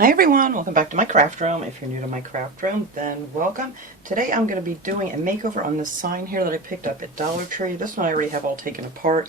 Hi everyone, welcome back to my craft room. If you're new to my craft room, then welcome. Today I'm going to be doing a makeover on this sign here that I picked up at Dollar Tree. This one I already have all taken apart.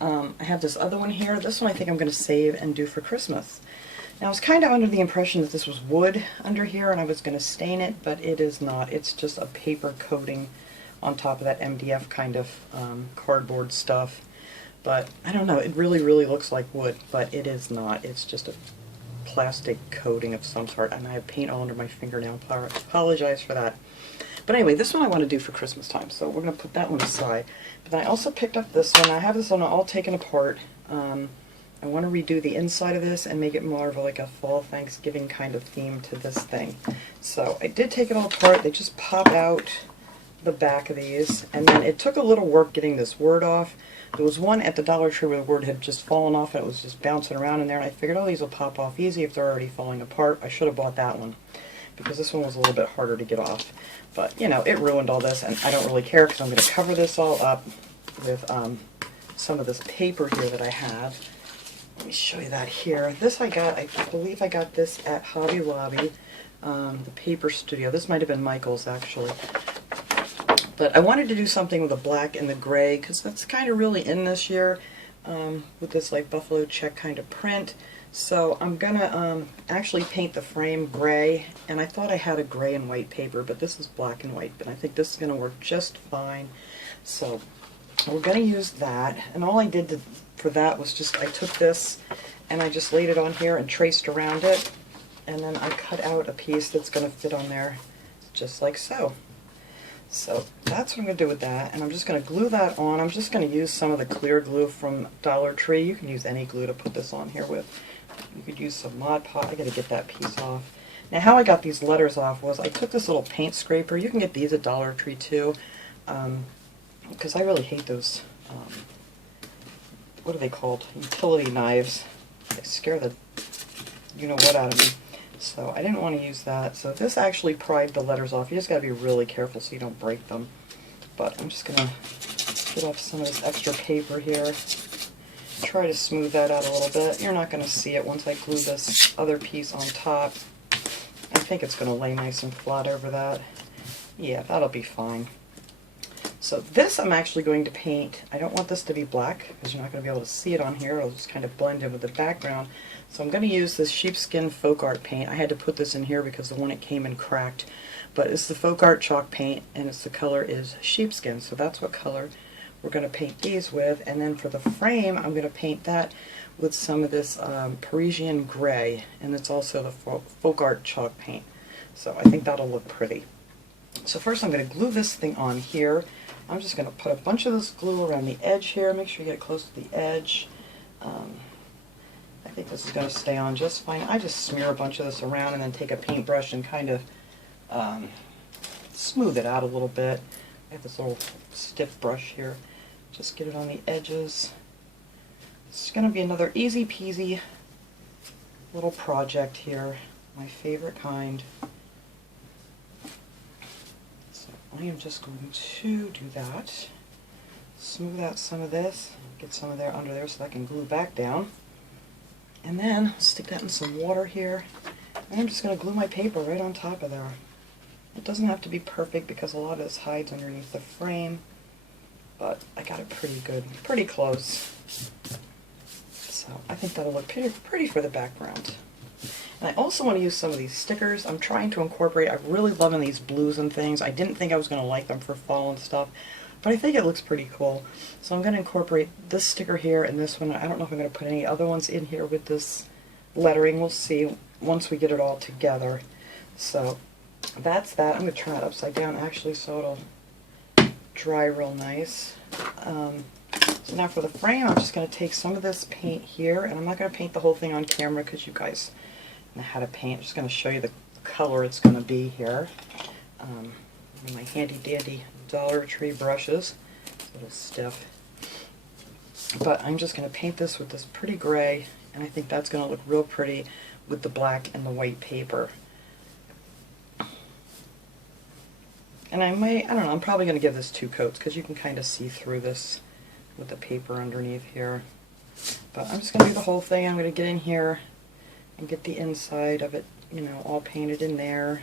I have this other one here. This one I think I'm going to save and do for Christmas. Now I was kind of under the impression that this was wood under here and I was going to stain it, but it is not. It's just a paper coating on top of that MDF kind of cardboard stuff. But I don't know, it really looks like wood, but it is not. It's just a plastic coating of some sort, and I have paint all under my fingernail. Apologize for that. But anyway, this one I want to do for Christmas time, so we're going to put that one aside. But I also picked up this one. I have this one all taken apart. I want to redo the inside of this and make it more of like a fall Thanksgiving kind of theme to this thing. So I did take it all apart. They just pop out the back of these, and then it took a little work getting this word off. There was one at the Dollar Tree where the word had just fallen off and it was just bouncing around in there, and I figured, oh, these will pop off easy if they're already falling apart. I should have bought that one because this one was a little bit harder to get off. But, you know, it ruined all this, and I don't really care because I'm going to cover this all up with some of this paper here that I have. Let me show you that here. This I believe I got this at Hobby Lobby, the Paper Studio. This might have been Michael's, actually. But I wanted to do something with the black and the gray because that's kind of really in this year with this like buffalo check kind of print. So I'm going to actually paint the frame gray, and I thought I had a gray and white paper, but this is black and white, but I think this is going to work just fine. So we're going to use that, and all I did for that was just I took this and I just laid it on here and traced around it, and then I cut out a piece that's going to fit on there just like so. So that's what I'm going to do with that, and I'm just going to glue that on. I'm just going to use some of the clear glue from Dollar Tree. You can use any glue to put this on here with. You could use some Mod Podge. I got to get that piece off. Now how I got these letters off was I took this little paint scraper. You can get these at Dollar Tree too, because I really hate those, what are they called? Utility knives. They scare the you-know-what out of me. So I didn't want to use that. So this actually pried the letters off. You just got to be really careful so you don't break them. But I'm just going to get off some of this extra paper here. Try to smooth that out a little bit. You're not going to see it once I glue this other piece on top. I think it's going to lay nice and flat over that. Yeah, that'll be fine. So this I'm actually going to paint. I don't want this to be black because you're not going to be able to see it on here. It'll just kind of blend in with the background. So I'm going to use this sheepskin folk art paint. I had to put this in here because the one it came in cracked. But it's the folk art chalk paint, and the color is sheepskin. So that's what color we're going to paint these with. And then for the frame, I'm going to paint that with some of this Parisian gray. And it's also the folk art chalk paint. So I think that'll look pretty. So first I'm going to glue this thing on here. I'm just going to put a bunch of this glue around the edge here. Make sure you get it close to the edge. I think this is going to stay on just fine. I just smear a bunch of this around and then take a paintbrush and kind of smooth it out a little bit. I have this little stiff brush here. Just get it on the edges. It's going to be another easy peasy little project here. My favorite kind. So I am just going to do that. Smooth out some of this. Get some of there under there so I can glue back down. And then stick that in some water here, and I'm just going to glue my paper right on top of there. It doesn't have to be perfect because a lot of this hides underneath the frame, but I got it pretty good, pretty close. So I think that'll look pretty for the background. And I also want to use some of these stickers. I'm trying to incorporate, I'm really loving these blues and things. I didn't think I was going to like them for fall and stuff, but I think it looks pretty cool. So I'm going to incorporate this sticker here and this one. I don't know if I'm going to put any other ones in here with this lettering. We'll see once we get it all together. So that's that. I'm going to turn it upside down actually so it'll dry real nice. So now for the frame, I'm just going to take some of this paint here, and I'm not going to paint the whole thing on camera because you guys know how to paint. I'm just going to show you the color it's going to be here. My handy dandy Dollar Tree brushes. It's a little stiff. But I'm just going to paint this with this pretty gray, and I think that's going to look real pretty with the black and the white paper. And I don't know, I'm probably going to give this 2 coats because you can kind of see through this with the paper underneath here. But I'm just going to do the whole thing. I'm going to get in here and get the inside of it, you know, all painted in there,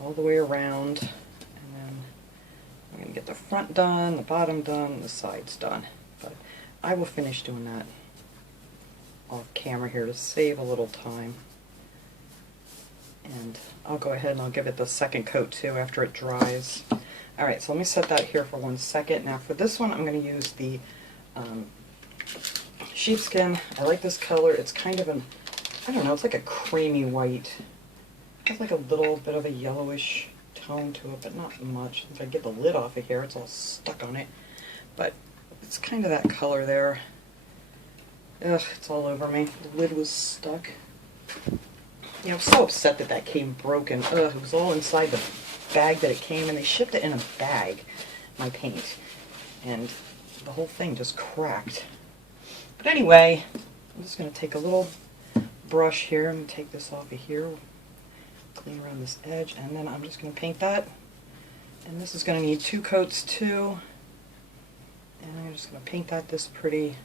all the way around. And then I'm going to get the front done, the bottom done, and the sides done. But I will finish doing that off camera here to save a little time. And I'll go ahead and I'll give it the second coat too after it dries. Alright, so let me set that here for 1 second. Now for this one I'm going to use the sheepskin. I like this color. It's kind of an, I don't know, it's like a creamy white. It has like a little bit of a yellowish tone to it, but not much. If I get the lid off of here, it's all stuck on it. But it's kind of that color there. Ugh, it's all over me. The lid was stuck. You know, I'm so upset that that came broken. Ugh, it was all inside the bag that it came in. They shipped it in a bag, my paint. And the whole thing just cracked. But anyway, I'm just going to take a little brush here. I'm going to take this off of here, clean around this edge, and then I'm just going to paint that. And this is going to need 2 coats too. And I'm just going to paint that this pretty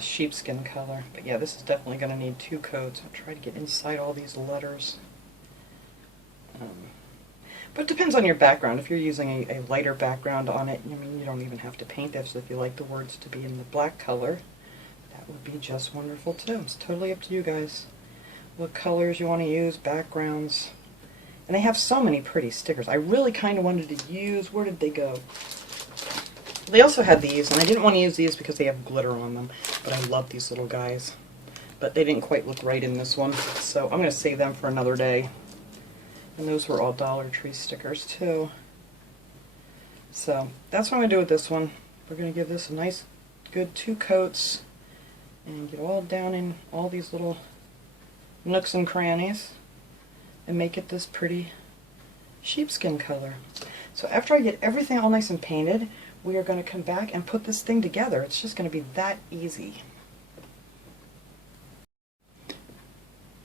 sheepskin color. But yeah, this is definitely going to need 2 coats. I'll try to get inside all these letters. But it depends on your background. If you're using a lighter background on it, I mean, you don't even have to paint this. If you like the words to be in the black color, that would be just wonderful too. It's totally up to you guys. What colors you want to use, backgrounds. And they have so many pretty stickers. I really kind of wanted to use, where did they go? They also had these, and I didn't want to use these because they have glitter on them, but I love these little guys. But they didn't quite look right in this one, so I'm going to save them for another day. And those were all Dollar Tree stickers too. So that's what I'm going to do with this one. We're going to give this a nice, good 2 coats and get all down in all these little nooks and crannies and make it this pretty sheepskin color. So after I get everything all nice and painted, we are going to come back and put this thing together. It's just going to be that easy.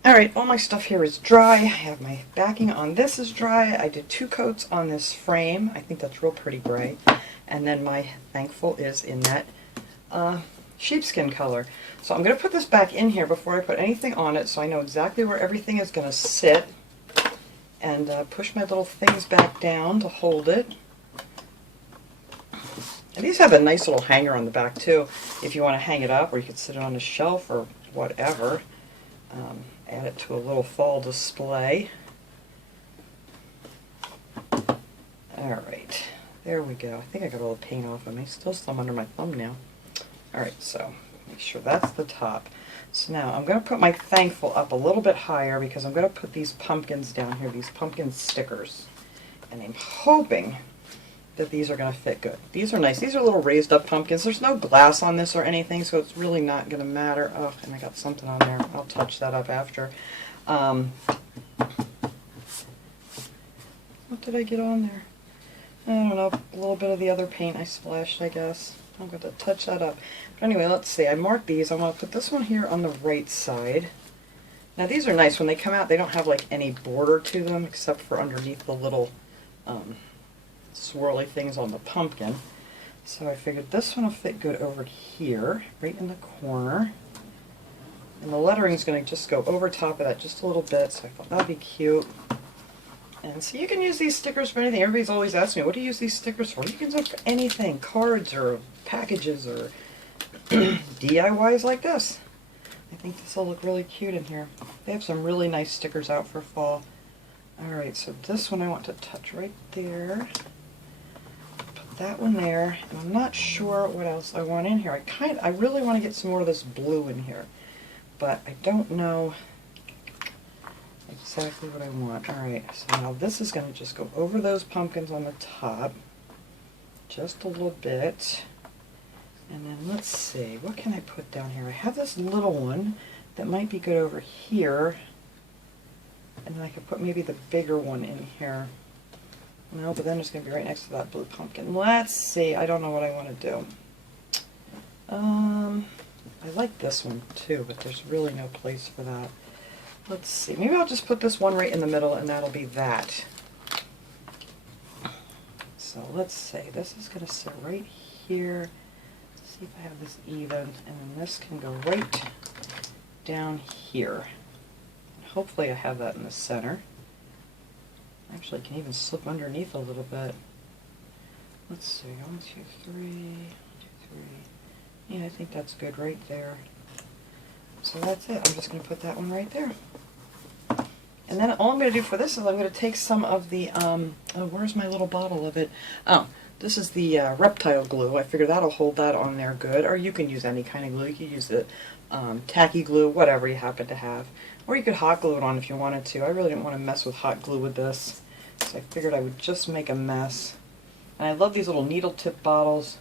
Alright, all my stuff here is dry. I have my backing on this is dry. I did 2 coats on this frame. I think that's real pretty gray. And then my thankful is in that sheepskin color. So I'm going to put this back in here before I put anything on it so I know exactly where everything is going to sit. And push my little things back down to hold it. And these have a nice little hanger on the back too, if you want to hang it up, or you could sit it on a shelf or whatever. Add it to a little fall display. Alright, there we go. I think I got all the paint off of me. Still some under my thumbnail. Alright, so make sure that's the top. So now I'm going to put my thankful up a little bit higher because I'm going to put these pumpkins down here, these pumpkin stickers. And I'm hoping that these are going to fit good. These are nice. These are little raised up pumpkins. There's no glass on this or anything, so it's really not going to matter. Oh, and I got something on there. I'll touch that up after. What did I get on there? I don't know. A little bit of the other paint I splashed, I guess. I'm going to touch that up. But anyway, let's see. I marked these. I'm going to put this one here on the right side. Now these are nice. When they come out, they don't have like any border to them except for underneath the little swirly things on the pumpkin. So I figured this one will fit good over here, right in the corner. And the lettering is going to just go over top of that just a little bit, so I thought that would be cute. And so you can use these stickers for anything. Everybody's always asked me, what do you use these stickers for? You can use them for anything, cards or packages or DIYs like this. I think this will look really cute in here. They have some really nice stickers out for fall. Alright, so this one I want to touch right there. Put that one there. And I'm not sure what else I want in here. I really want to get some more of this blue in here. But I don't know exactly what I want. Alright, so now this is going to just go over those pumpkins on the top. Just a little bit. And then let's see, what can I put down here? I have this little one that might be good over here. And then I could put maybe the bigger one in here. No, but then it's going to be right next to that blue pumpkin. Let's see, I don't know what I want to do. I like this one too, but there's really no place for that. Let's see, maybe I'll just put this one right in the middle and that'll be that. So let's see, this is going to sit right here. Let's see if I have this even, and then this can go right down here. Hopefully I have that in the center. Actually, I can even slip underneath a little bit. Let's see, 1, 2, 3, 1, 2, 3. Yeah, I think that's good right there. So that's it. I'm just going to put that one right there. And then all I'm going to do for this is I'm going to take some of the, oh, where's my little bottle of it? Oh, this is the reptile glue. I figure that'll hold that on there good. Or you can use any kind of glue. You could use the tacky glue, whatever you happen to have. Or you could hot glue it on if you wanted to. I really didn't want to mess with hot glue with this. So I figured I would just make a mess. And I love these little needle tip bottles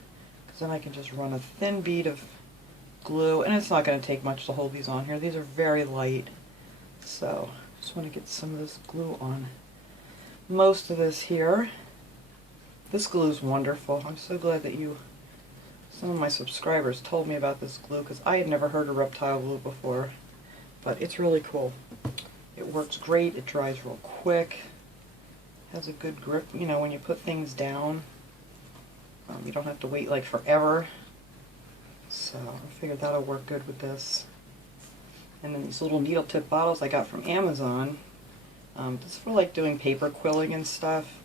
because then I can just run a thin bead of glue. And it's not going to take much to hold these on here. These are very light. So just want to get some of this glue on most of this here. This glue is wonderful. I'm so glad that some of my subscribers told me about this glue because I had never heard of reptile glue before. But it's really cool. It works great. It dries real quick. Has a good grip. You know, when you put things down, you don't have to wait like forever. So I figured that'll work good with this. And then these little needle tip bottles I got from Amazon. This is for like doing paper quilling and stuff.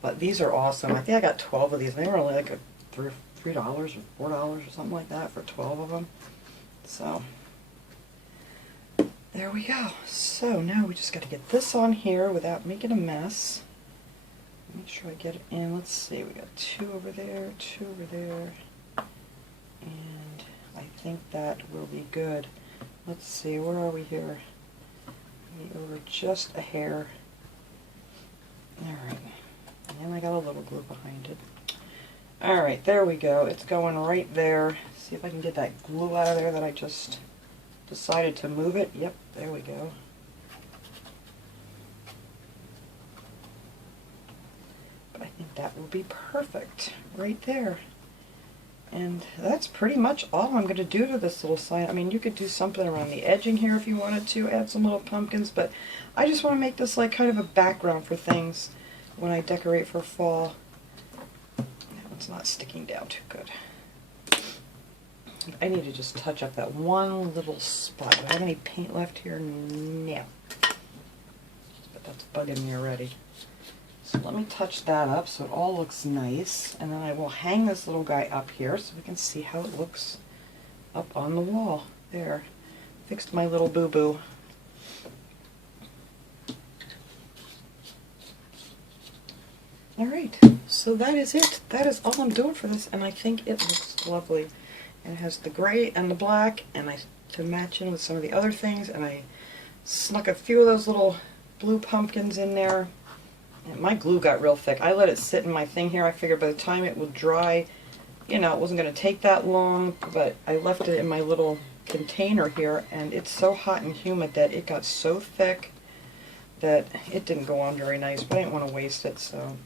But these are awesome. I think I got 12 of these. They were only like $3 or $4 or something like that for 12 of them. So there we go. So now we just got to get this on here without making a mess. Make sure I get it in. Let's see. We got 2 over there, 2 over there. And I think that will be good. Let's see. Where are we here? Maybe over just a hair. Alright. And then I got a little glue behind it. Alright, there we go. It's going right there. See if I can get that glue out of there that I just decided to move it. Yep, there we go. But I think that will be perfect right there. And that's pretty much all I'm going to do to this little sign. I mean, you could do something around the edging here if you wanted to, add some little pumpkins, but I just want to make this like kind of a background for things when I decorate for fall. That one's not sticking down too good. I need to just touch up that one little spot. Do I have any paint left here? No. But that's bugging me already. So let me touch that up so it all looks nice. And then I will hang this little guy up here so we can see how it looks up on the wall. There. Fixed my little boo-boo. Alright, so that is it. That is all I'm doing for this, and I think it looks lovely. And it has the gray and the black, and to match in with some of the other things, and I snuck a few of those little blue pumpkins in there. And my glue got real thick. I let it sit in my thing here. I figured by the time it would dry, you know, it wasn't going to take that long, but I left it in my little container here, and it's so hot and humid that it got so thick that it didn't go on very nice, but I didn't want to waste it, so.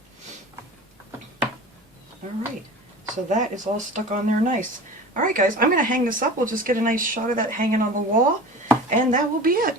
Alright, so that is all stuck on there nice. Alright guys, I'm going to hang this up. We'll just get a nice shot of that hanging on the wall, and that will be it.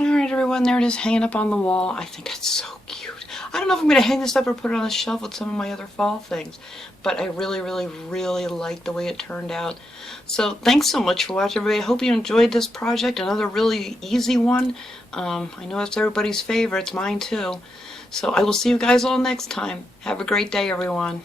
Alright everyone, there it is hanging up on the wall. I think it's so cute. I don't know if I'm going to hang this up or put it on a shelf with some of my other fall things, but I really, really, really like the way it turned out. So thanks so much for watching everybody. I hope you enjoyed this project, another really easy one. I know it's everybody's favorite, it's mine too. So I will see you guys all next time. Have a great day everyone.